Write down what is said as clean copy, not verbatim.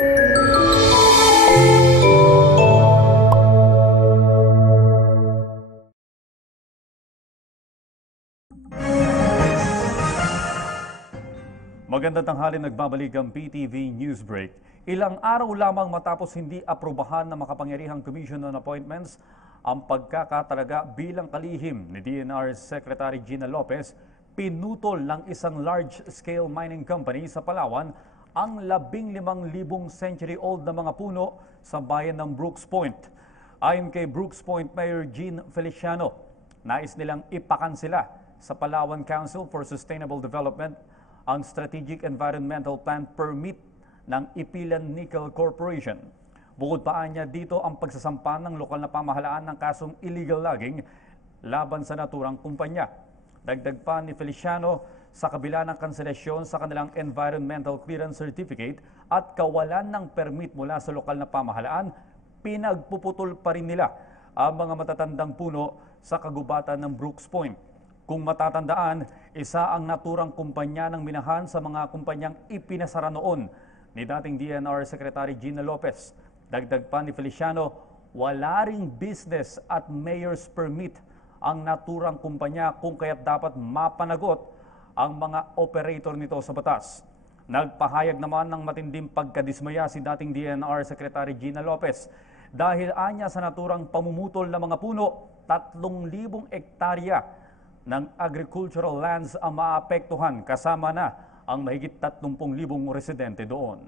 Magandang tanghali, nagbabalik ang PTV Newsbreak. Ilang araw lamang matapos hindi aprubahan ng makapangyarihang Commission on Appointments ang pagkakatalaga bilang kalihim ni DENR Secretary Gina Lopez, pinutol ng isang large-scale mining company sa Palawan ang 15,000 century-old na mga puno sa bayan ng Brooks Point. Ayon kay Brooks Point Mayor Jean Feliciano, nais nilang ipakansela sa Palawan Council for Sustainable Development ang Strategic Environmental Plan Permit ng Ipilan Nickel Corporation. Bukod pa niya dito ang pagsasampa ng lokal na pamahalaan ng kasong illegal logging laban sa naturang kumpanya. Dagdag pa ni Feliciano, sa kabila ng kanselasyon sa kanilang Environmental Clearance Certificate at kawalan ng permit mula sa lokal na pamahalaan, pinagpuputol pa rin nila ang mga matatandang puno sa kagubatan ng Brooks Point. Kung matatandaan, isa ang naturang kumpanya ng minahan sa mga kumpanyang ipinasara noon ni dating DENR Secretary Gina Lopez. Dagdag pa ni Feliciano, wala ring business at mayor's permit ang naturang kumpanya kung kaya't dapat mapanagot ang mga operator nito sa batas. Nagpahayag naman ng matinding pagkadismaya si dating DENR Secretary Gina Lopez dahil anya sa naturang pamumutol ng mga puno, 3,000 hektarya ng agricultural lands ang maapektuhan, kasama na ang mahigit 30,000 residente doon.